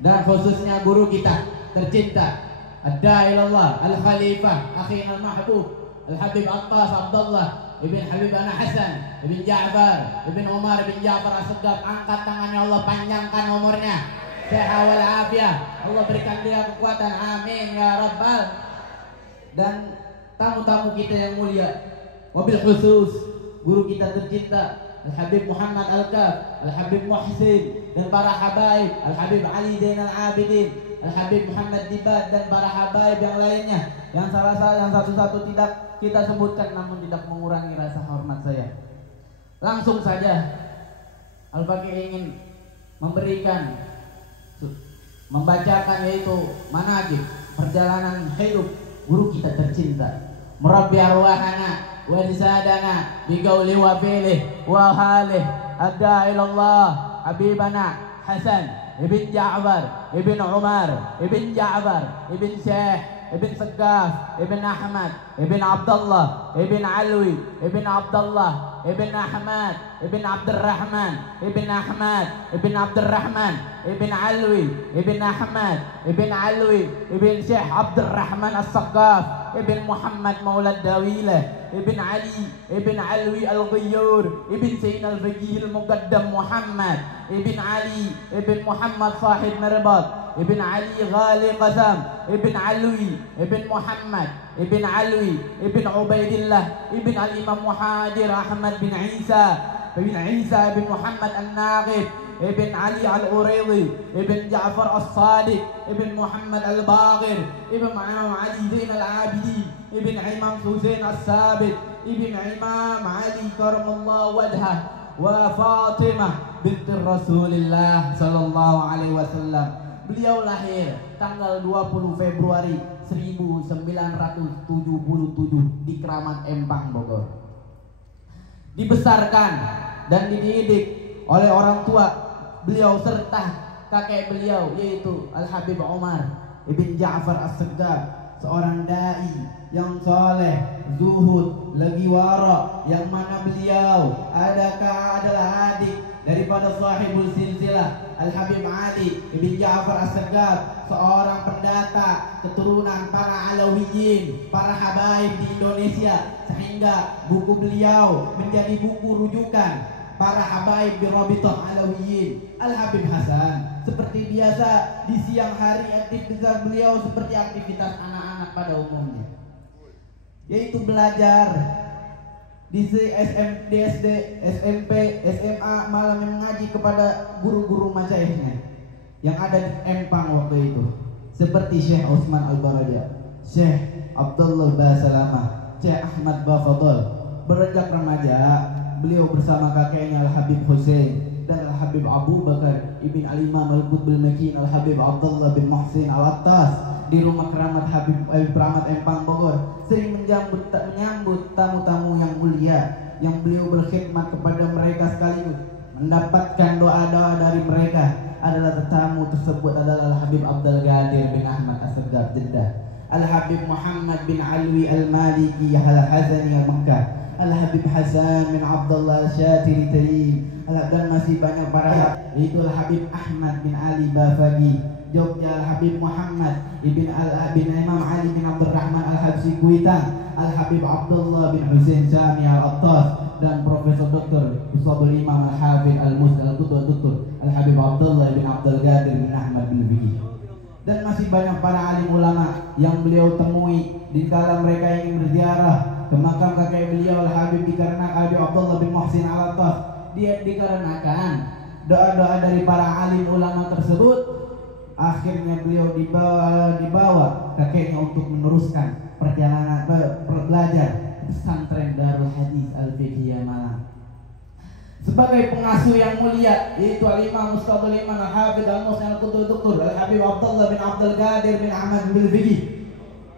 dan khususnya guru kita tercinta Ad-Da'ilallah Al-Khalifah Akhina Al-Mahbub Al-Habib Attas Abdullah Ibn Habib Ana Hasan Ibn Ja'far Ibn Umar Ibn Ja'far As-Segaf. Angkat tangannya Allah, panjangkan umurnya, sehat wal afiah, Allah berikan dia kekuatan, amin ya rabbal. Dan tamu-tamu kita yang mulia, wabil khusus guru kita tercinta Al-Habib Muhammad Al-Kaf, Al-Habib Muhsin, dan para habaib Al-Habib Ali Zainal Abidin, Al-Habib Muhammad Dibat, dan para habaib yang lainnya yang yang satu-satu tidak kita sebutkan namun tidak mengurangi rasa hormat saya. Langsung saja Al-Fakih ingin membacakan yaitu manaqib perjalanan hidup guru kita tercinta, murabbi arwahana wa risadana bi qauli wa fi'lihi wa halihi ad-da'ilallah habibana Hasan ibn Ja'far ibn Umar ibn Ja'far ibn Syekh Ibn Segaf, Ibn Ahmad, Ibn Abdullah, Ibn Alwi, Ibn Abdullah, Ibn Ahmad, Ibn Abdurrahman, Ibn Ahmad, Ibn Abdurrahman, Ibn Alwi, Ibn Ahmad, Ibn Alwi, Ibn Syekh Abdurrahman As-Segaf, Ibn Muhammad Maulad Dawilah, Ibn Ali, Ibn Alwi Al-Ghayyur, Ibn Sayyid Al-Faqih Al-Muqaddam Muhammad, Ibn Ali, Ibn Muhammad Sahib Mirbat, Ibn Ali Ghali Qasam, Ibn Alwi, Ibn Muhammad, Ibn Alwi, Ibn Ubaidillah, Ibn Al-Imam Muhadir Ahmad bin Isa, Ibn Isa Ibn Muhammad Al-Naqib, Ibn Ali Al-Uraydi, Ibn Ja'far As-Sadiq, Ibn Muhammad Al-Baqir, Ibn Ali Zain Al-Abidin, Ibn Imam Husain As-Sabit, Ibn Imam Ali Karamallahu Wajhah, wa Fatimah binti Rasulillah sallallahu alaihi wasallam. Beliau lahir tanggal 20 Februari 1977 di Kramat Empang, Bogor. Dibesarkan dan dididik oleh orang tua beliau serta kakek beliau yaitu Al-Habib Umar Ibn Ja'far As-Segaf, seorang dai yang soleh, zuhud, lagi wara, yang mana beliau adalah adik daripada sahibul silsilah Al-Habib Ali Ibn Ja'far As-Segaf, seorang pendata keturunan para Alawiyin, para habaib di Indonesia, sehingga buku beliau menjadi buku rujukan para habaib di Rabithah Alawiyin. Al-Habib Hasan seperti biasa di siang hari aktivitas beliau seperti aktivitas anak-anak pada umumnya, yaitu belajar di SD, SMP, SMA, malam yang mengaji kepada guru-guru masyaikhnya yang ada di Empang waktu itu, seperti Syekh Utsman Al-Baraja, Syekh Abdullah Basalamah, Syekh Ahmad Bafadol. Beranjak remaja, beliau bersama kakeknya Al-Habib Husain dan Al-Habib Abu Bakar Ibn Al-Imam Al-Qutbul Makin Al-Habib Abdullah bin Muhsin Al-Attas di rumah keramat Habib Keramat Empang Bogor, sering menyambut tamu-tamu yang mulia yang beliau berkhidmat kepada mereka sekaligus mendapatkan doa-doa dari mereka. Adalah tetamu tersebut adalah Al-Habib Abdul Qadir bin Ahmad As-Segaf Jeddah, Al-Habib Muhammad bin Alwi Al-Maliki Al-Hazani Al-Makkah, Al-Habib Hasan bin Abdullah Syatiri Tayyib, dan masih banyak para, yaitu Al-Habib Ahmad bin Ali Bafagi Jogja, Al-Habib Muhammad bin Imam Ali bin Abdurrahman Al-Habsi Kuitang, Al-Habib Abdullah bin Husain Sami Al-Attas, dan Profesor Dr. Ustadzul Imam Al-Hafidh Al-Musdal Dr. Al-Habib Abdullah bin Abdul Qadir bin Ahmad bin Fiqih. Dan masih banyak para alim ulama yang beliau temui di kala mereka ingin berziarah ke makam kakek beliau Al-Habib, dikarenakan Habib Abdullah bin Muhsin Al-Attas, dikarenakan doa-doa dari para alim ulama tersebut, akhirnya beliau dibawa kakeknya untuk meneruskan perjalanan belajar pesantren Darul Hadis Al-Fiqhiyah Malang. Sebagai pengasuh yang mulia yaitu Al-Imam Ustadzul Imam Al-Hafidh Al-Musnad Al-Qudud Al-Habib Abdullah bin Abdul Qadir bin Ahmad bin Fiqih.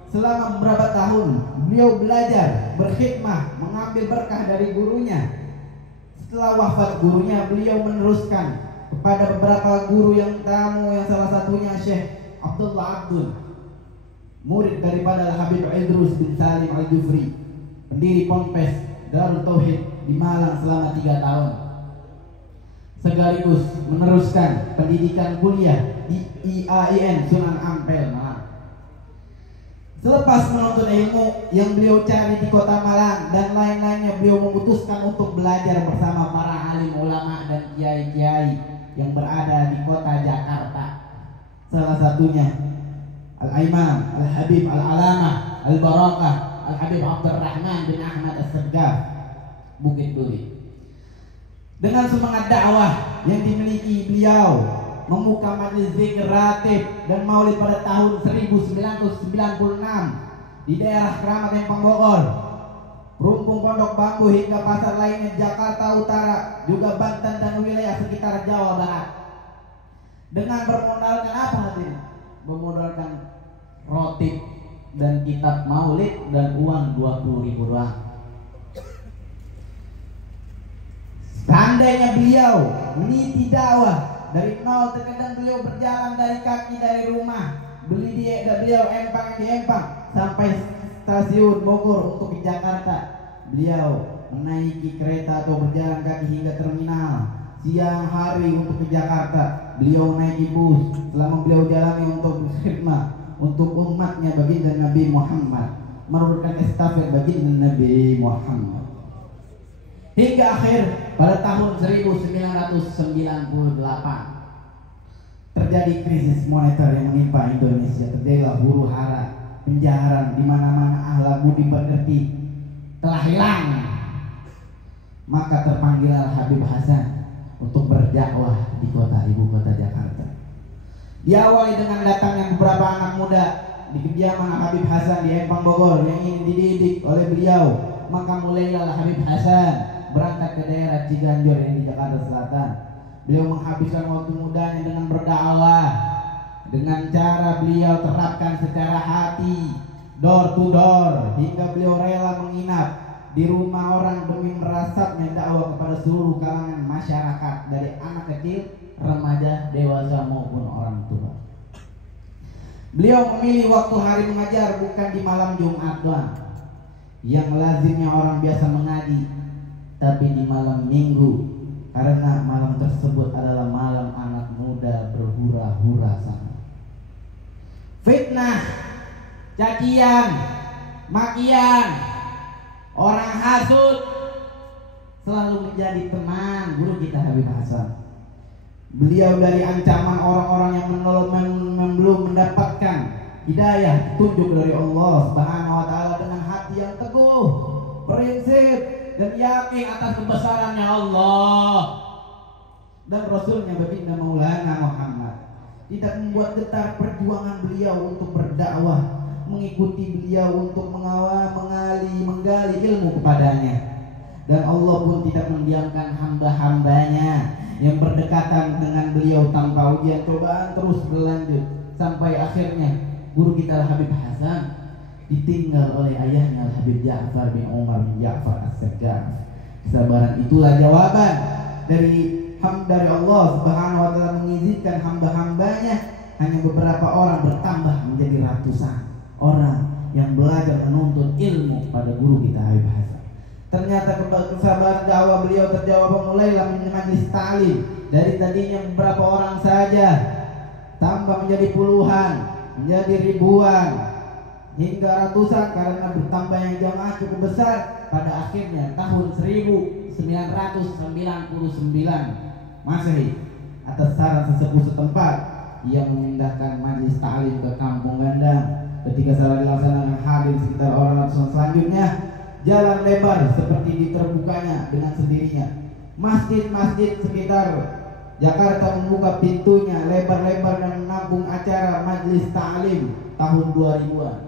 Selama beberapa tahun beliau belajar, berkhidmah, mengambil berkah dari gurunya. Setelah wafat gurunya, beliau meneruskan kepada beberapa guru yang tamu, yang salah satunya Syekh Abdullah Abdul, murid daripada Al-Habib Idrus bin Salim Al-Jufri, pendiri Ponpes Darul Tauhid di Malang selama 3 tahun. sekaligus meneruskan pendidikan kuliah di IAIN Sunan Ampel Malang. Selepas menuntut ilmu yang beliau cari di kota Malang dan lain-lainnya, beliau memutuskan untuk belajar bersama para alim ulama dan kiai-kiai yang berada di kota Jakarta. Salah satunya Al-Imam Al-Habib Al-Alamah Al-Barakah Al-Habib Abdurrahman bin Ahmad As-Saggaf Bukit Duri. Dengan semangat dakwah yang dimiliki beliau, membuka majelis zikir ratib dan maulid pada tahun 1996 di daerah Keramat Empang Bogor, Rumpung Pondok Bambu hingga pasar lainnya Jakarta Utara, juga Banten dan wilayah sekitar Jawa Barat. Dengan bermodalkan apa hadirin? Bermodalkan rotib dan kitab maulid dan uang 20.000 doang. Seandainya beliau meniti dakwah dari nol, terkadang beliau berjalan dari kaki dari rumah beliau di Empang sampai stasiun Bogor untuk ke Jakarta. Beliau menaiki kereta atau berjalan kaki hingga terminal. Siang hari untuk ke Jakarta, beliau naiki bus. Selama beliau jalani untuk berkhidmat untuk umatnya baginda Nabi Muhammad, merupakan estafet baginda Nabi Muhammad. Hingga akhir pada tahun 1998 terjadi krisis moneter yang menimpa Indonesia. Terjadilah huru hara, penjarahan di mana-mana, akhlak budi pekerti telah hilang. Maka terpanggillah Habib Hasan untuk berdakwah di ibu kota Jakarta. Diawali dengan datangnya beberapa anak muda di kediaman Habib Hasan di Empang Bogor yang ingin dididik oleh beliau. Maka mulailah Habib Hasan berangkat ke daerah Ciganjur yang di Jakarta Selatan. Beliau menghabiskan waktu mudanya dengan berdakwah dengan cara beliau terapkan secara hati, door to door, hingga beliau rela menginap di rumah orang demi merasapnya dakwah kepada seluruh kalangan masyarakat, dari anak kecil, remaja, dewasa maupun orang tua. Beliau memilih waktu hari mengajar bukan di malam Jumat doang yang lazimnya orang biasa mengaji, tapi di malam Minggu, karena malam tersebut adalah malam anak muda berhura-hura sana. Fitnah, cacian, makian, orang hasut selalu menjadi teman guru kita Habib Hasan. Beliau dari ancaman orang-orang yang belum mendapatkan hidayah, petunjuk dari Allah Subhanahu wa taala, dengan hati yang teguh, prinsip dan yakin atas kebesarannya Allah dan Rasulnya baginda Maulana Muhammad, tidak membuat getar perjuangan beliau untuk berdakwah, mengikuti beliau untuk menggali ilmu kepadanya. Dan Allah pun tidak mendiamkan hamba-hambanya yang berdekatan dengan beliau tanpa ujian cobaan terus berlanjut sampai akhirnya guru kita Habib Hasan ditinggal oleh ayahnya Habib Ja'far bin Umar bin Ja'far As-Saggaf. Kesabaran itulah jawaban dari Allah Subhanahu wa taala mengizinkan hamba-hambanya hanya beberapa orang bertambah menjadi ratusan orang yang belajar menuntut ilmu pada guru kita Habib Hasan. Ternyata kesabaran dakwah beliau terjawab, mulailah majelis ta'lim dari tadinya beberapa orang saja tambah menjadi puluhan, menjadi ribuan, hingga ratusan karena bertambahnya jamaah cukup besar. Pada akhirnya tahun 1999 Masehi, atas saran sesepuh setempat yang memindahkan majelis ta'lim ke Kampung Gandang. Ketika salah dilaksanakan hadir sekitar orang ratusan, selanjutnya jalan lebar seperti diterbukanya dengan sendirinya. Masjid-masjid sekitar Jakarta membuka pintunya lebar-lebar dan menampung acara majelis ta'lim tahun 2000-an.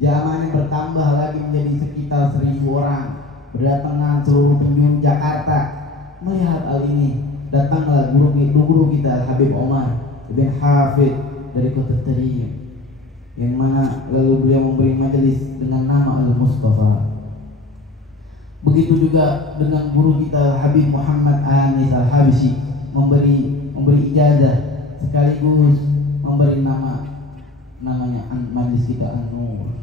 Jamaahnya bertambah lagi menjadi sekitar 1.000 orang. Berdatangan seluruh penjuru Jakarta. Melihat hal ini, datanglah guru kita Habib Omar bin Hafid dari kota Teriam, yang mana lalu beliau memberi majelis dengan nama Al-Mustafa. Begitu juga dengan guru kita Habib Muhammad Anis Al-Habsyi, memberi ijazah sekaligus memberi namanya majelis kita An-Nur.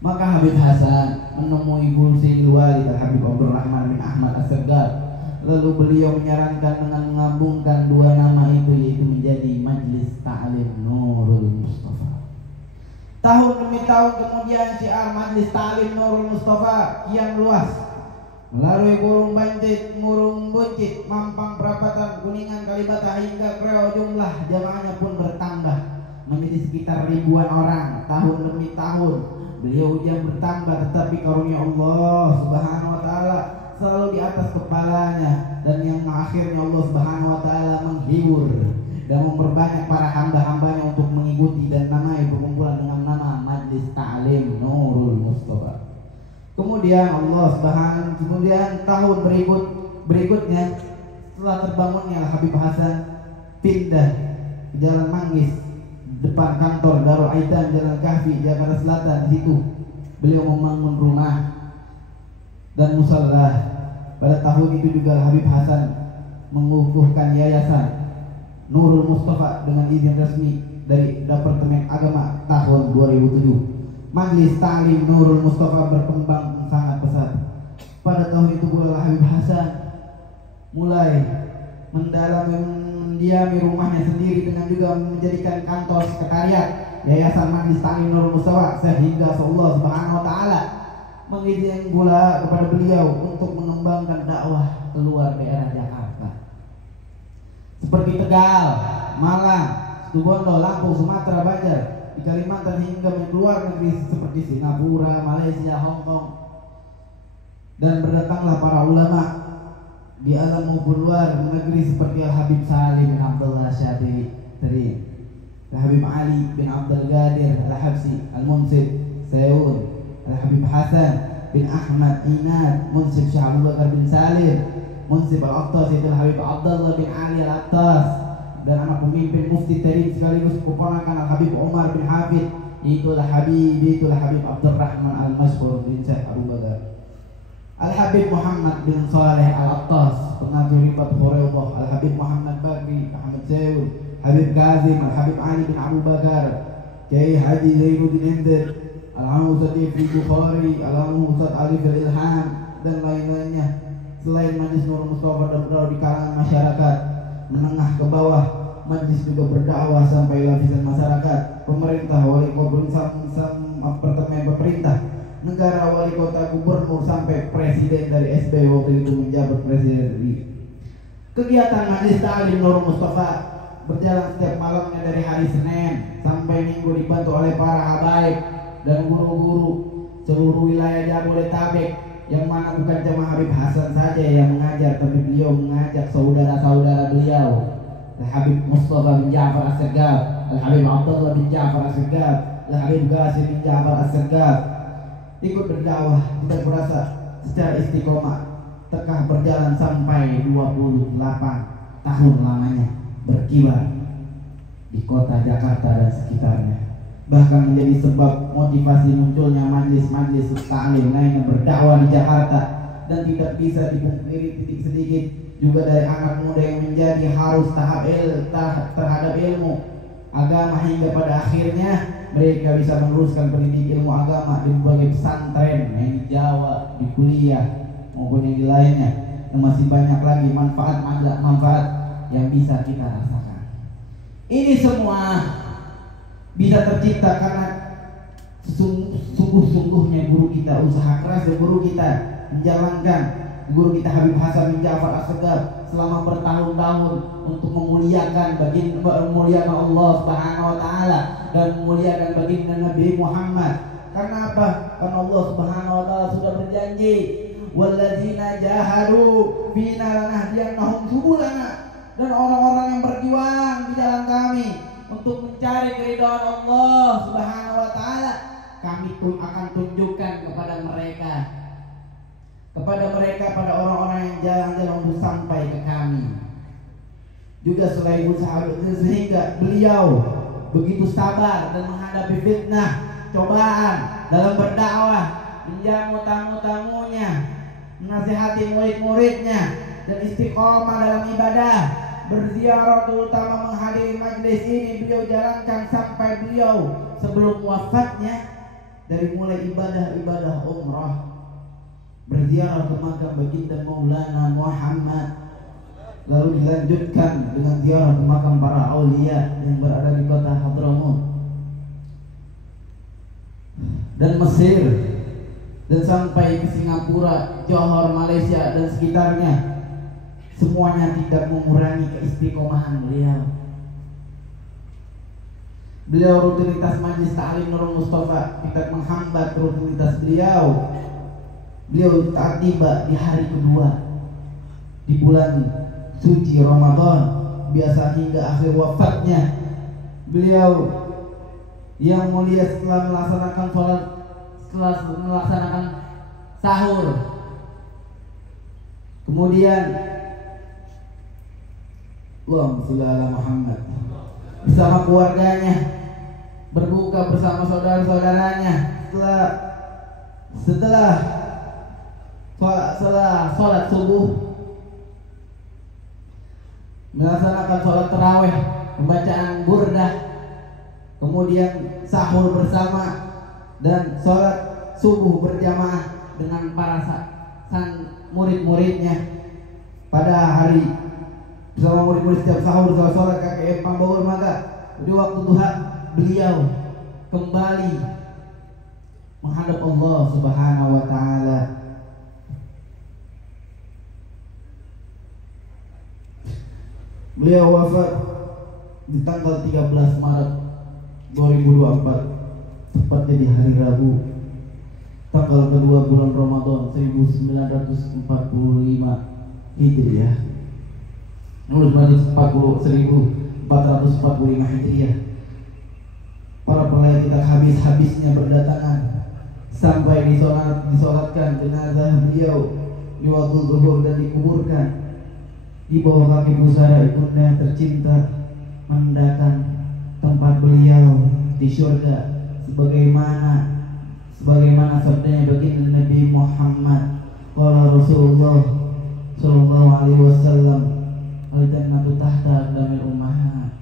Maka Habib Hasan menemui guru Sayyidul Walid Habib Abdurrahman bin Ahmad As-Saggaf Lalu beliau menyarankan dengan menggabungkan dua nama itu, yaitu menjadi Majlis Ta'lim Nurul Mustafa. Tahun demi tahun kemudian syiar Majlis Ta'lim Nurul Mustafa kian luas, melalui Burung Banjit, Murung Buncit, Mampang Perapatan, Kuningan, Kalibata hingga Kreo. Jumlah jamaahnya pun bertambah menjadi sekitar ribuan orang. Tahun demi tahun beliau yang bertambah, tetapi karunia Allah Subhanahu wa taala selalu di atas kepalanya, dan yang akhirnya Allah Subhanahu wa taala menghibur dan memperbanyak para hamba-hambanya untuk mengikuti dan namai perkumpulan dengan nama Majlis Ta'lim Nurul Mustafa. Kemudian tahun berikutnya setelah terbangunnya Habib Hasan pindah ke Jalan Manggis, depan kantor Darul Aidan Jalan Kahfi Jakarta Selatan. Di situ beliau membangun rumah dan musalla. Pada tahun itu juga Habib Hasan mengukuhkan yayasan Nurul Mustafa dengan izin resmi dari Departemen Agama tahun 2007. Majlis Ta'lim Nurul Mustafa berkembang sangat pesat. Pada tahun itu pula Habib Hasan mulai mendiami rumahnya sendiri dengan juga menjadikan kantor sekretariat Yayasan Majlis Ta'lim Nurul Mustafa, sehingga Allah Subhanahu wa taala mengizinkan pula kepada beliau untuk mengembangkan dakwah keluar daerah Jakarta seperti Tegal, Malang, Situbondo, Lampung, Sumatera, Banjar, di Kalimantan hingga keluar negeri seperti Singapura, Malaysia, Hong Kong. Dan berdatanglah para ulama di alam maupun luar negeri seperti Al-Habib Salim bin Abdullah Syadili, Al-Habib Ali bin Abdul Qadir Al-Habsi Al-Munsib Sayun, Al-Habib Hasan bin Ahmad Inad Munsib Syekh Abu Bakar bin Salim Munsib Al-Attas, itu Al-Habib Abdullah bin Ali Al-Attas, dan anak pemimpin mufti tarim sekaligus keponakan Al-Habib Umar bin Hafid, itulah Habib Abdurrahman Al-Mashhur bin Syekh Abu Bakar. Al-Habib Muhammad bin Saleh Al-Attas, pengajar Ribat Khuraidah, Al-Habib Muhammad Bakri Ahmad Zayul, Habib Kazim, Al-Habib Ali bin Abu Bakar, Kiai Haji Zainuddin Indir, Al-Amu Ustadz Ifri Bukhari, Al-Amu Ustadz Alif Al-Ilham, dan lain-lainnya. Selain Majlis Nurul Mustafa berdakwah di kalangan masyarakat menengah ke bawah, Majlis juga berdakwah sampai lapisan masyarakat, pemerintah, wali kota, apartemen pemerintah, negara, wali kota, gubernur, sampai presiden dari SB waktu itu menjabat presiden. Kegiatan Majlis Ta'lim Nurul Mustafa berjalan setiap malamnya dari hari Senin sampai Minggu, dibantu oleh para habaib dan guru-guru seluruh wilayah Jabodetabek, yang mana bukan cuma Habib Hasan saja yang mengajar, tapi beliau mengajak saudara-saudara beliau, Al-Habib Mustafa bin Ja'far As-Segaf, Al-Habib Abdullah bin Ja'far As-Segaf, Al-Habib Ghasir bin Ja'far As-Segaf, ikut berdakwah tidak berasa secara istiqomah, tekah berjalan sampai 28 tahun lamanya berkibar di kota Jakarta dan sekitarnya, bahkan menjadi sebab motivasi munculnya majlis-majlis ta'lim lainnya berdakwah di Jakarta. Dan tidak bisa dipungkiri titik sedikit juga dari anak muda yang menjadi harus terhadap ilmu agama, hingga pada akhirnya mereka bisa meneruskan pendidik ilmu agama di berbagai pesantren yang di Jawa, di kuliah maupun yang di lainnya. Dan masih banyak lagi manfaat yang bisa kita rasakan. Ini semua bisa tercipta karena sungguh-sungguhnya guru kita, usaha keras guru kita menjalankan, guru kita Habib Hasan bin Ja'far As-Segaf selama bertahun-tahun untuk memuliakan Allah Subhanahu wa taala dan memuliakan baginda Nabi Muhammad. Karena apa? Karena Allah Subhanahu wa taala sudah berjanji, walladzina jahadu fina lanahdiyannahum subulana, dan orang-orang yang berjuang di jalan kami untuk mencari keridhaan Allah Subhanahu wa taala, kami akan tunjukkan kepada pada orang-orang yang jalan-jalan untuk sampai ke kami. Juga selain sahabat, sehingga beliau begitu sabar dan menghadapi fitnah, cobaan dalam berdakwah, menjamu tamu-tamunya, menasihati murid-muridnya, dan istiqomah dalam ibadah, berziarah, terutama menghadiri majlis ini beliau jalankan sampai beliau sebelum wafatnya. Dari mulai ibadah umrah, berziarah ke makam baginda Maulana Muhammad, lalu dilanjutkan dengan ziarah ke makam para aulia yang berada di kota Hadramaut dan Mesir, dan sampai ke Singapura, Johor, Malaysia dan sekitarnya. Semuanya tidak mengurangi keistiqomahan beliau. Beliau rutinitas Majlis Ta'lim Nurul Mustafa tidak menghambat rutinitas beliau. Beliau tak tiba di hari kedua di bulan suci Ramadan, biasa hingga akhir wafatnya. Beliau yang mulia setelah melaksanakan sholat, setelah melaksanakan sahur, kemudian Allahumma sholli ala Muhammad, bersama keluarganya berbuka bersama saudara-saudaranya. Setelah sholat subuh, melaksanakan sholat tarawih, pembacaan burdah, kemudian sahur bersama dan sholat subuh berjamaah dengan para murid-muridnya. Pada hari bersama murid-murid setiap sahur setelah sholat KKM Pambawur, maka di waktu duha beliau kembali menghadap Allah Subhanahu wa Ta'ala. Beliau wafat di tanggal 13 Maret 2024, tepatnya di hari Rabu, tanggal kedua bulan Ramadan 1945 Hijriah. 1445 Hijriah. Para pelayat kita habis-habisnya berdatangan sampai disolatkan jenazah beliau di waktu zuhur dan dikuburkan di bawah kaki pusara ibunda yang tercinta, menandakan tempat beliau di surga sebagaimana sabdanya baginda Nabi Muhammad, qala Rasulullah sallallahu alaihi wasallam, al-jannatu tahta aqdamil ummahat.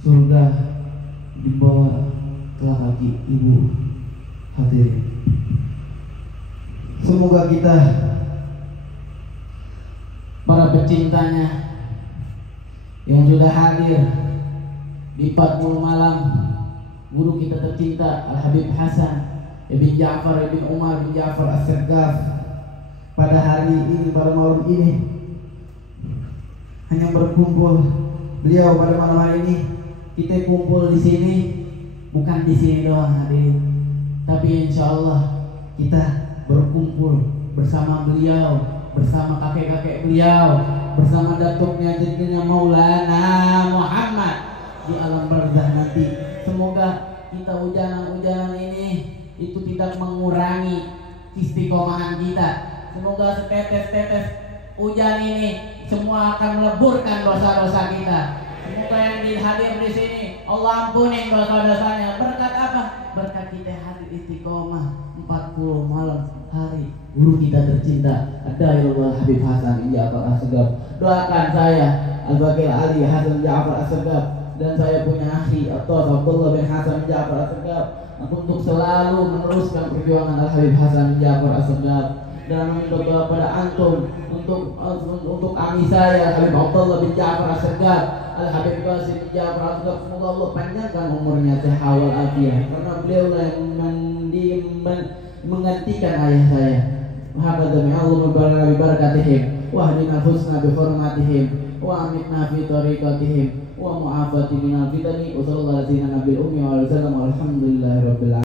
Surga di bawah telah kaki ibu. Hadirin, semoga kita para pecintanya yang sudah hadir di 40 malam guru kita tercinta Al-Habib Hasan Ibn Ja'far Ibn Umar Ibn Ja'far As-Saqqaf, pada hari ini, pada malam ini hanya berkumpul beliau pada malam hari ini. Kita kumpul di sini bukan di sini doang hadirin, tapi insya Allah kita berkumpul bersama beliau, bersama kakek-kakek beliau, bersama datuknya jadinya Maulana Muhammad di alam barzah nanti. Semoga kita hujanan-hujanan ini itu tidak mengurangi istiqomahan kita. Semoga setetes-tetes hujan ini semua akan meleburkan dosa-dosa kita. Semoga yang hadir di sini Allah ampuni dosa-dosanya. Berkat apa? Berkat kita hadir istiqomah 40 malam hari guru kita tercinta Ad-Dailul Habib Hasan Ibn Ja'far As-Saqqaf. Doakan saya Al-Bakil Ali Hasan Ja'far As-Saqqaf dan saya punya akhi Abdullah bin Hasan Ja'far As-Saqqaf untuk selalu meneruskan perjuangan Al-Habib Hasan Ja'far As-Saqqaf, dan meminta doa pada antum untuk ami saya Habib Abdullah bin Ja'far As-Saqqaf, Al-Habib Qasim bin Ja'far As-Saqqaf. Semoga Allah panjangkan umurnya, sehat wal afiat, karena beliau yang menggantikan ayah saya. Wahadami Allah bi barakatihim, wahdina husna bi hurmatihim, wa amitna fi tariqatihim, wa mu'afati minal fitani, wa sallallahu alaihi wa sallam, walhamdulillahi rabbil alamin.